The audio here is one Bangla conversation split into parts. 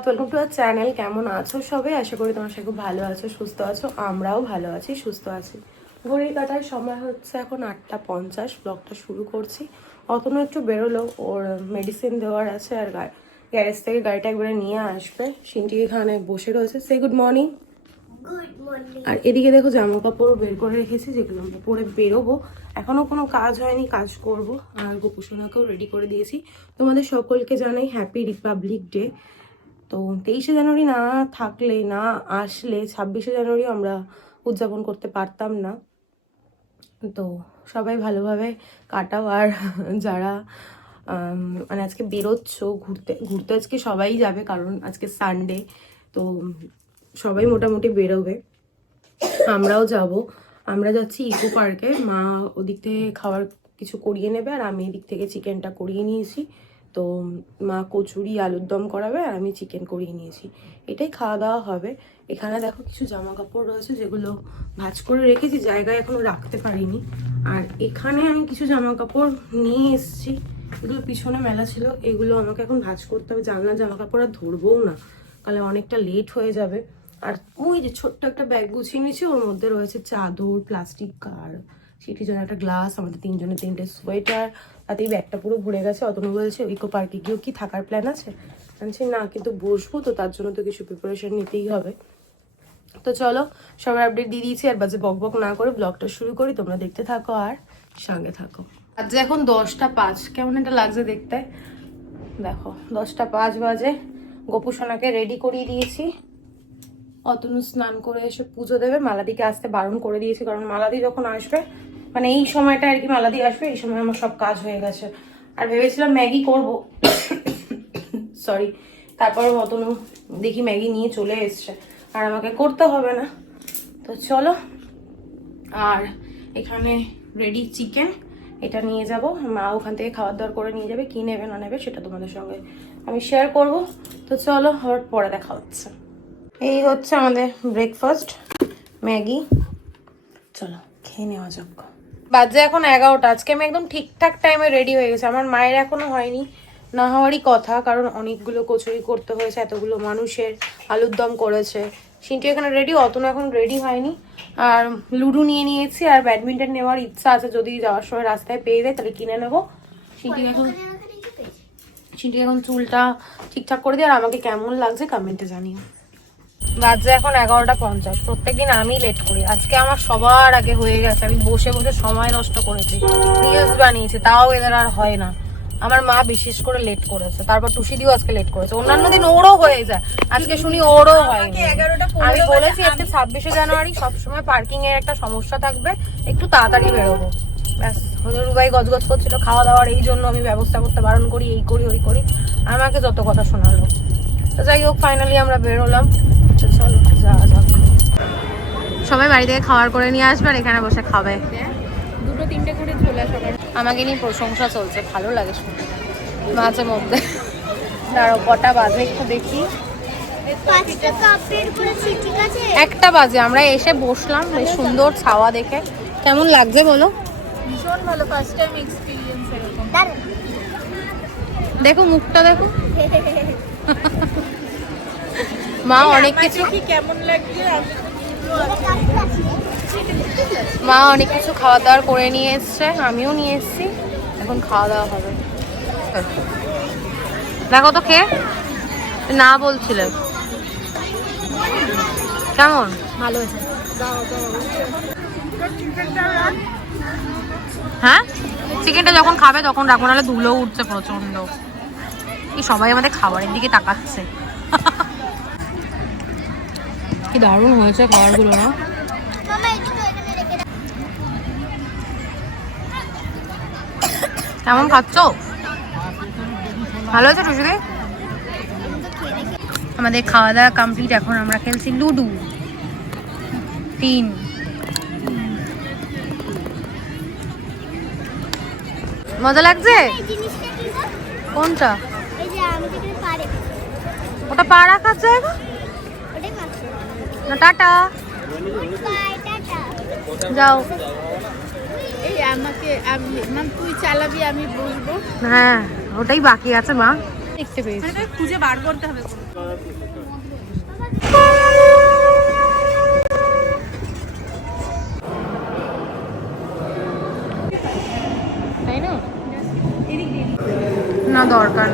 ওয়েলকাম টু আর চ্যানেল কেমন আছো সবাই? আশা করি তোমার সাথে খুব ভালো আছো সুস্থ আছো। আমরাও ভালো আছি সুস্থ আছি। ঘড়ির কাটার সময় হচ্ছে এখন আটটা পঞ্চাশ ব্লগটা শুরু করছি। অতনু একটু বেরোলো ওর মেডিসিন দেওয়ার আছে আর গ্যারেজ থেকে গাড়িটা একবারে নিয়ে আসবে। সিনটি এখানে বসে রয়েছে। সে গুড মর্নিং গুড মর্নিং আর এদিকে দেখো জামা কাপড় বের করে রেখেছি যেগুলো আমরা পরে বেরোবো। এখনও কোনো কাজ হয়নি কাজ করব। আর গোপুসোনাকেও রেডি করে দিয়েছি। তোমাদের সকলকে জানাই হ্যাপি রিপাবলিক ডে তো তেইশে জানুয়ারি না থাকলে, না আসলে ছাব্বিশে জানুয়ারি আমরা উদযাপন করতে পারতাম না। তো সবাই ভালোভাবে কাটাও। আর যারা মানে আজকে বেরোচ্ছ, ঘুরতে ঘুরতে আজকে সবাই যাবে, কারণ আজকে সানডে তো সবাই মোটামুটি বেরোবে। আমরাও যাব। আমরা যাচ্ছি ইকো পার্কে। মা ওদিক থেকে খাওয়ার কিছু করিয়ে নেবে, আর আমি এদিক থেকে চিকেনটা করিয়ে নিয়েছি। তো মা কচুরি, আলুর দম করাবে আর আমি চিকেন করিয়ে নিয়েছি। এটাই খাওয়া দাওয়া হবে। এখানে দেখো কিছু জামা কাপড় রয়েছে যেগুলো ভাঁজ করে রেখেছি, জায়গায় এখনও রাখতে পারিনি। আর এখানে আমি কিছু জামা কাপড় নিয়ে এসেছি। এগুলো পিছনে মেলা ছিল, এগুলো আমাকে এখন ভাঁজ করতে হবে। জানলা জামা কাপড় আর ধরবও না, তাহলে অনেকটা লেট হয়ে যাবে। আর ওই যে ছোট্ট একটা ব্যাগ গুছিয়ে নিয়েছি, ওর মধ্যে রয়েছে চাদর প্লাস্টিক কার সেটির জন্য একটা গ্লাস আমাদের তিনজনের তিনটে সোয়েটার তাতে এই ব্যাগটা পুরো ভরে গেছে। অতনু বলছে ইকো পার্কে গিয়েও কি থাকার প্ল্যান আছে? জানছি না, কিন্তু বসবো তো, তার জন্য তো কিছু প্রিপারেশন নিতেই হবে। তো চলো, সবার আপডেট দিয়ে দিয়েছি, আর বাজে বক বক না করে ব্লগটা শুরু করি। তোমরা দেখতে থাকো আর সঙ্গে থাকো। আজ এখন দশটা পাঁচ। কেমন একটা লাগছে দেখতে? দেখো, দশটা পাঁচ বাজে। গোপুসোনাকে রেডি করিয়ে দিয়েছি। অতনু স্নান করে এসে পুজো দেবে। মালাদিকে আসতে বারণ করে দিয়েছি, কারণ মালাদি যখন আসবে মানে এই সময়টা আর কি মালাদি আসবে, এই সময় আমার সব কাজ হয়ে গেছে। আর ভেবেছিলাম ম্যাগি করব। সরি তারপর অতনু দেখি ম্যাগি নিয়ে চলে এসছে। আর আমাকে করতে হবে না। তো চলো। আর এখানে রেডি চিকেন এটা নিয়ে যাব। মা ওখান থেকে খাবার দাবার করে নিয়ে যাবে, কি নেবে, না নেবে, সেটা তোমাদের সঙ্গে আমি শেয়ার করব। তো চলো, আবার পরে দেখা হচ্ছে। এই হচ্ছে আমাদের ব্রেকফাস্ট ম্যাগি। চলো, খেয়ে নেওয়া যাক। বাজে এখন এগারোটা। আজকে আমি একদম ঠিকঠাক টাইমে রেডি হয়ে গেছি। আমার মায়ের এখনও হয়নি। না হওয়ারই কথা কারণ অনেকগুলো কচুরি করতে হয়েছে এতগুলো মানুষের আলুর দম করেছে। সিনটি এখানে রেডি অতনু এখন রেডি হয়নি। আর লুডো নিয়ে নিয়েছি আর ব্যাডমিন্টন নেওয়ার ইচ্ছা আছে। যদি যাওয়ার সময় রাস্তায় পেয়ে যায় তাহলে কিনে নেব। সিনটি এখন সিনটি এখন চুলটা ঠিকঠাক করে দিই আর আমাকে কেমন লাগছে কমেন্টে জানিও। বাজে এখন এগারোটা পঞ্চাশ। প্রত্যেকদিন আমি লেট করি। আজকে আমার সবার আগে হয়ে গেছে। আমি বসে বসে সময় নষ্ট করেছি। রিলস বানিয়েছি তাও এদের আর হয় না। আমার মা বিশেষ করে লেট করেছে। তারপর টুসিদিও আজকে লেট করেছে। অন্যান্য দিন ওরও হয়ে যায়। আজকে শুনি ওরও হয়নি আমি বলেছি আজকে ছাব্বিশে জানুয়ারি সবসময় পার্কিং এর একটা সমস্যা থাকবে। একটু তাড়াতাড়ি বেরোবো। ব্যাস রুবাই গজগজ করছিল। খাওয়া দাওয়ার এই জন্য আমি ব্যবস্থা করতে বারণ করি এই করি ওই করি। আমাকে যত কথা শোনালো। তো যাই হোক ফাইনালি আমরা বেরোলাম। চলো যাওয়া যাক। সবাই বাড়ি থেকে খাবার করে নিয়ে আসবে আর এখানে বসে খাবে। দুটো তিনটে করে চলে সবার। আমাকে নিয়ে প্রশংসা চলছে ভালো লাগে শুনতে মাঝে মধ্যে। দাঁড়াও কটা বাজে একটু দেখি। একটা বাজে আমরা এসে বসলাম বেশ সুন্দর ছাওয়া দেখে। কেমন লাগছে বলো? ভীষণ ভালো ফার্স্ট টাইম এক্সপিরিয়েন্স এরকম। দেখো মুখটা দেখো। মা অনেক কিছু কেমন লাগছে? মা অনেক কিছু খাওয়া দাওয়ার করে নিয়ে এসছে আমিও নিয়ে এসেছি। এখন খাওয়া দাওয়া হবে। দেখো তো কে? না বলছিলে। কেমন? ভালো আছে হ্যাঁ? চিকেনটা যখন খাবে তখন রাখব নাহলে ধুলো উঠছে প্রচণ্ড এই সবাই আমাদের খাবারের দিকে তাকাচ্ছে। দারুণ হয়েছে খাবারগুলো না? কেমন খাচ্ছ? ভালো আছে টুসুদি আমাদের খাওয়া দাওয়া কমপ্লিট এখন আমরা খেলছি লুডু। তিন। মজা লাগছে? কোনটা? ওটা পা রাখার জায়গা? না টাটা। যাও। এই আমাকে আমি মানে তুই চালাবি আমি বসবো। হ্যাঁ ওটাই বাকি আছে মা। দেখতে পেয়েছি। খুঁজে বার করতে হবে। তাই না? না দরকার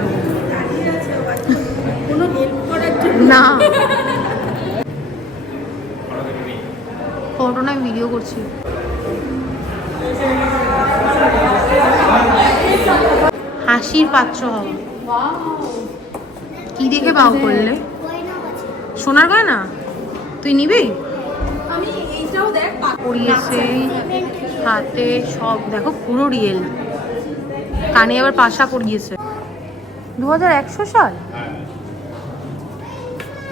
না। ফটো না ভিডিও করছি। হাসির পাত্র হওয়া কি দেখে বাউ করলে? সোনার গয়না? তুই নিবি? পরিয়েছে হাতে সব দেখো পুরো রিয়েল কানে আবার পাশা পরিয়েছে। দু হাজার একশো সাল?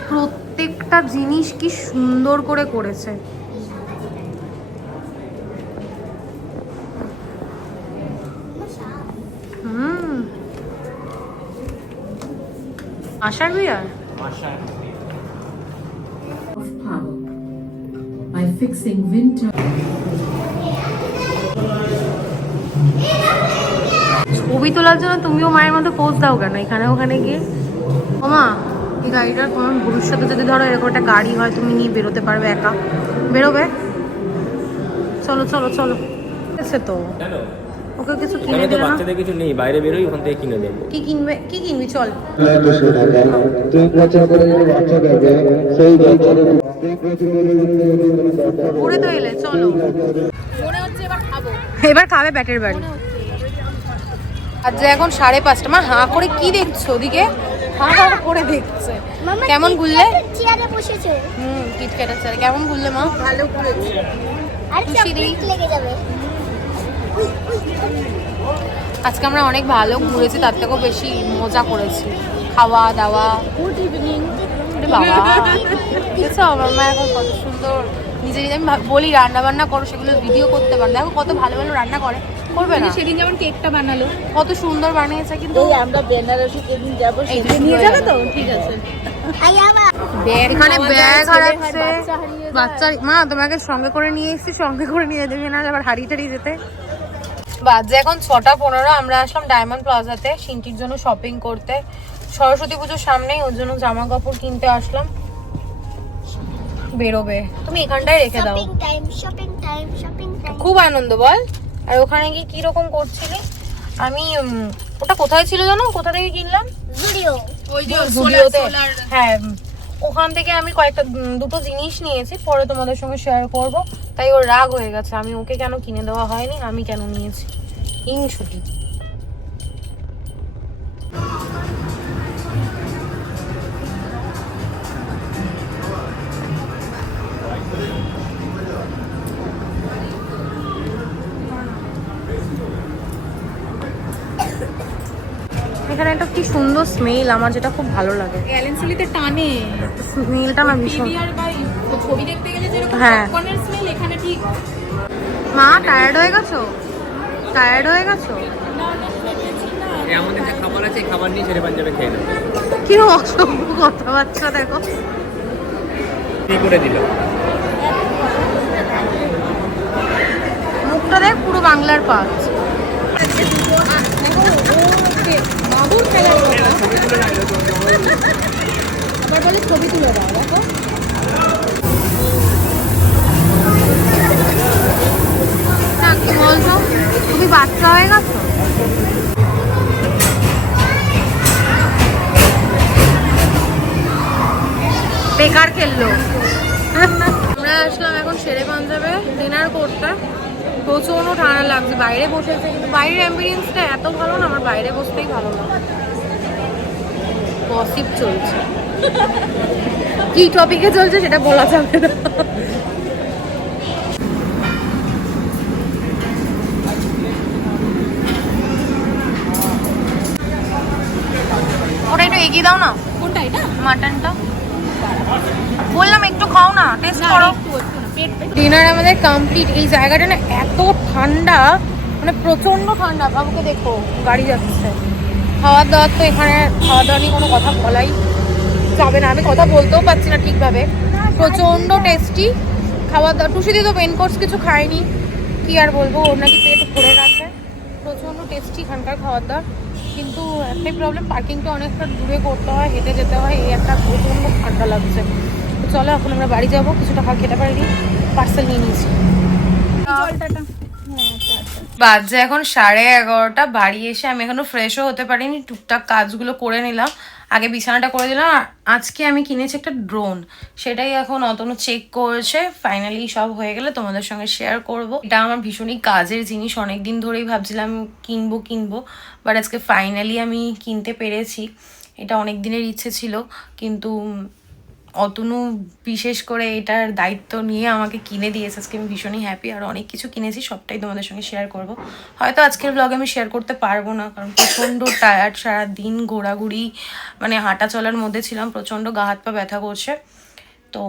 প্রত্যেকটা জিনিস কি সুন্দর করে করেছে হুম আশার বিয়ার of power by fixing winter ছবি তোলার জন্য তুমিও মায়ের মতো পোজ দাও কেন? এখানে ওখানে গিয়ে। ওমা এই গাড়িটার কোনো ভবিষ্যতে যদি ধরো এরকম একটা গাড়ি হয় তুমি নিয়ে বেরোতে পারবে একা। বেরোবে? চলো চলো চলো। এসে তো। কেন? ওকে কিছু কিনে এখানে না? বাচ্চাদের কিছু নেই বাইরে বেরোই ওখান থেকে কিনে দেবো। কি কিনবে? কি কিনবি? চল। তো এলে চলো। মনে হচ্ছে এবার খাব। এবার খাবে ব্যাটের বাড়ি। আজ এখন সাড়ে পাঁচটা। মা হাঁ করে কি দেখছ ওদিকে? হাঁ হাঁ করে দেখছে। কেমন ঘুরলে চেয়ারে বসেছে। হুম কিটক্যাটের কেমন ঘুরলে মা? ভালো করেছে। আর চকলেট লেগে যাবে। আজকে আমরা অনেক ভালো ঘুরেছি তার থেকেও বেশি মজা করেছি। খাওয়া দাওয়া। গুড ইভিনিং বাবা দেখছ আমার মা এখন কত সুন্দর। নিজে নিজে আমি বলি রান্না বান্না করো সেগুলো ভিডিও করতে পারে। দেখো কত ভালো ভালো রান্না করে। করবে না? সেদিন যেমন কেকটা বানালো। কত সুন্দর বানিয়েছে কিন্তু আমরা বেনারসি যেদিন যাব সেদিন নিয়ে যাবে তো? ঠিক আছে। এখানে ব্যাগ হারাচ্ছে। বাচ্চা বাচ্চা মা তোমাকে সঙ্গে করে নিয়ে এসেছি সঙ্গে করে নিয়ে দেবে না আবার হারিয়ে টারিয়ে যেতে। বাজে। এখন ছটা পনেরো আমরা আসলাম ডায়মন্ড প্লাজাতে সিনটির জন্য শপিং করতে। সরস্বতী পুজোর সামনেই ওর জন্য জামা কাপড় কিনতে আসলাম। বেরোবে। তুমি এখানটায় রেখে দাও। Time shopping time shopping time খুব আনন্দ বল। আর ওখানে গিয়ে কি রকম করছিলি? আমি ওটা কোথায় ছিল জানো? কোথা থেকে কিনলাম? হ্যাঁ। ওখান থেকে আমি কয়েকটা দুটো জিনিস নিয়েছি। পরে তোমাদের সঙ্গে শেয়ার করব। তাই ওর রাগ হয়ে গেছে। আমি ওকে কেন কিনে দেওয়া হয়নি? আমি কেন নিয়েছি? হিংসুটি এখানে একটা কি সুন্দর স্মেল আমার যেটা খুব ভালো লাগে। অ্যালেন্সিলিতে টানে। স্মেলটা আমার ভীষণ। ছবি দেখতে গেলে যেরকম হ্যাঁ। পপকর্নের স্মেল এখানে ঠিক। মা টায়ার্ড হয়ে গেছো? টায়ার্ড হয়ে গেছো? আমাদের যে খাবার আছে খাবার নিয়ে ছেড়ে পাঞ্জাবে খেয়ে নেব কি অসভ্য কথাবার্তা দেখো। কি করে দিল? মুখটা দেখ পুরো বাংলার পাঁচ ছবি তুলে দাও দেখো। বাচ্চা হয়ে বেকার খেললো। আমরা আসলাম এখন শেরে পাঞ্জাবে ডিনার করতে। প্রচণ্ড ঠান্ডা লাগছে, বাইরে বসেছে, কিন্তু বাইরের অ্যাম্বিয়েন্সটা এত ভালো না, আমার বাইরে বসতেই ভালো লাগে গসিপ চলছে। কি টপিকে চলছে সেটা বলা যাবে না। দাও না। কোনটা এটা মাটনটা। বললাম একটু খাও না টেস্ট করো। ডিনার আমাদের কমপ্লিট এই জায়গাটা না এত ঠান্ডা মানে প্রচণ্ড ঠান্ডা। বাবুকে দেখো গাড়ি যাচ্ছে। খাওয়ার দাওয়ার তো এখানে খাওয়া দাওয়া নিয়ে কোনো কথা বলাই যাবে না। আমি কথা বলতেও পারছি না ঠিকভাবে। প্রচণ্ড টেস্টি খাওয়া দাওয়া টুসিদি তো মেন কোর্স কিছু খায়নি। কি আর বলব ওর নাকি পেট ভরে রাখে প্রচণ্ড টেস্টি এখানকার খাওয়ার দাওয়ার কিন্তু একটাই প্রবলেম পার্কিংটা অনেকটা দূরে করতে হয় হেঁটে যেতে হয় এই একটা প্রচণ্ড ঠান্ডা লাগছে। তো চলো এখন আমরা বাড়ি যাব কিছু টাকা খেতে পারিনি পার্সেল নিয়ে নিয়েছি। বাজে এখন সাড়ে এগারোটা বাড়ি এসে আমি এখনও ফ্রেশও হতে পারিনি টুকটাক কাজগুলো করে নিলাম। আগে বিছানাটা করে দিলাম আজকে আমি কিনেছি একটা ড্রোন সেটাই এখন অতনু চেক করেছে। ফাইনালি সব হয়ে গেলে তোমাদের সঙ্গে শেয়ার করব। এটা আমার ভীষণই কাজের জিনিস অনেক দিন ধরেই ভাবছিলাম কিনবো কিনবো। বাট আজকে ফাইনালি আমি কিনতে পেরেছি। এটা অনেক দিনের ইচ্ছে ছিল, কিন্তু অতনু বিশেষ করে এটার দায়িত্ব নিয়ে আমাকে কিনে দিয়েছে। আজকে আমি ভীষণই হ্যাপি আর অনেক কিছু কিনেছি, সবটাই তোমাদের সঙ্গে শেয়ার করব। হয়তো আজকের ব্লগে আমি শেয়ার করতে পারব না, কারণ প্রচণ্ড টায়ার্ড সারা দিন ঘোরাঘুরি মানে হাঁটা চলার মধ্যে ছিলাম, প্রচণ্ড গা হাত পা ব্যথা করছে। তো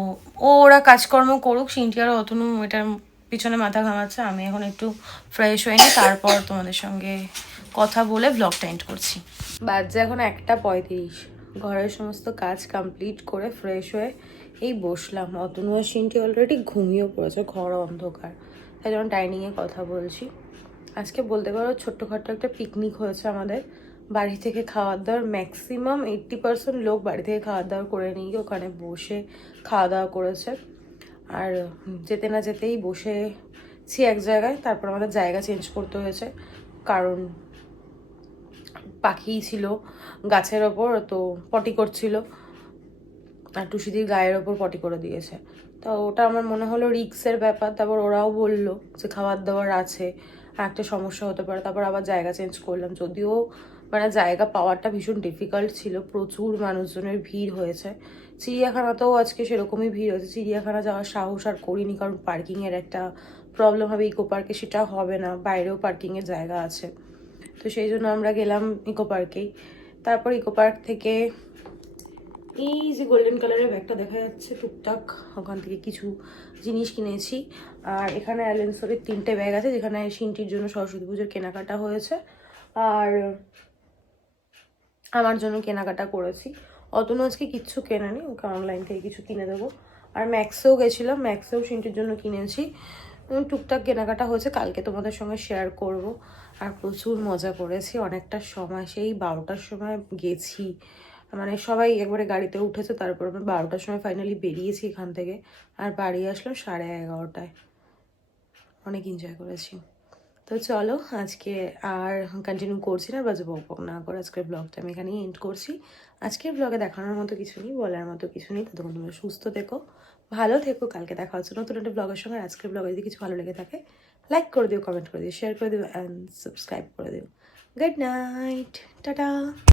ও ওরা কাজকর্ম করুক সিনটি আর অতনু এটার পিছনে মাথা ঘামাচ্ছে, আমি এখন একটু ফ্রেশ হয়ে নিই, তারপর তোমাদের সঙ্গে কথা বলে ব্লগটা এন্ড করছি। বাজে এখন একটা পঁয়ত্রিশ। ঘরের সমস্ত কাজ কমপ্লিট করে ফ্রেশ হয়ে এই বসলাম। অতনু আর সিনটি অলরেডি ঘুমিয়েও পড়েছে, ঘর অন্ধকার। তাই জন্য ডাইনিংয়ে কথা বলছি। আজকে বলতে পারো ছোট্টখাট্টো একটা পিকনিক হয়েছে আমাদের। বাড়ি থেকে খাওয়ার দাওয়ার ম্যাক্সিমাম এইট্টি পার্সেন্ট লোক বাড়ি থেকে খাওয়া দাওয়া করে নিয়ে ওখানে বসে খাওয়া দাওয়া করেছে। আর যেতে না যেতেই বসেছি এক জায়গায়, তারপর আমাদের জায়গা চেঞ্জ করতে হয়েছে। কারণ পাখি ছিল গাছের ওপর, তো পটি করছিল। আর টুসিদির গায়ের ওপর পটি করে দিয়েছে। তো ওটা আমার মনে হলো রিক্সের ব্যাপার, তারপর ওরাও বলল যে খাবার দাবার আছে, আর একটা সমস্যা হতে পারে। তারপর আবার জায়গা চেঞ্জ করলাম। যদিও মানে জায়গা পাওয়াটা ভীষণ ডিফিকাল্ট ছিল, প্রচুর মানুষজনের ভিড় হয়েছে। চিড়িয়াখানাতেও আজকে সেরকমই ভিড় হয়েছে। চিড়িয়াখানা যাওয়ার সাহস আর করিনি, কারণ পার্কিংয়ের একটা প্রবলেম হবে ইকো পার্কে সেটা হবে না, বাইরেও পার্কিংয়ের জায়গা আছে। তো সেই জন্য আমরা গেলাম ইকো পার্কেই। তারপর ইকো পার্ক থেকে এই যে গোল্ডেন কালারের ব্যাগটা দেখা যাচ্ছে টুকটাক, ওখান থেকে কিছু জিনিস কিনেছি। আর এখানে অ্যালেন্সরের তিনটে ব্যাগ আছে, যেখানে সিনটির জন্য সরস্বতী পুজোর কেনাকাটা হয়েছে। আর আমার জন্য কেনাকাটা করেছি। অতনু আজকে কিচ্ছু কেনেনি, ওকে অনলাইন থেকে কিছু কিনে দেবো। আর ম্যাক্সেও গেছিলাম, ম্যাক্সেও সিনটির জন্য কিনেছি। টুকটাক কেনাকাটা হয়েছে, কালকে তোমাদের সঙ্গে শেয়ার করব। আর প্রচুর মজা করেছি। অনেকটা সময়, সেই বারোটার সময় গেছি। মানে সবাই একবারে গাড়িতে উঠেছে, তারপর আমি বারোটার সময় ফাইনালি বেরিয়েছি এখান থেকে। আর বাড়ি আসলাম সাড়ে এগারোটায়। অনেক এনজয় করেছি। তো চলো, আজকে আর কন্টিনিউ করছি না, বাজে বক বক না করে আজকের ব্লগটা আমি এখানেই এন্ড করছি। আজকের ব্লগে দেখানোর মতো কিছু নেই, বলার মতো কিছু নেই। ততক্ষণ তোমরা সুস্থ থেকো, ভালো থেকো। কালকে দেখা হচ্ছে নতুন একটা ব্লগের সঙ্গে। আজকের ব্লগে যদি কিছু ভালো লেগে থাকে লাইক করে দিও কমেন্ট করে দিও শেয়ার করে দিও অ্যান্ড সাবস্ক্রাইব করে দিও. Good night tata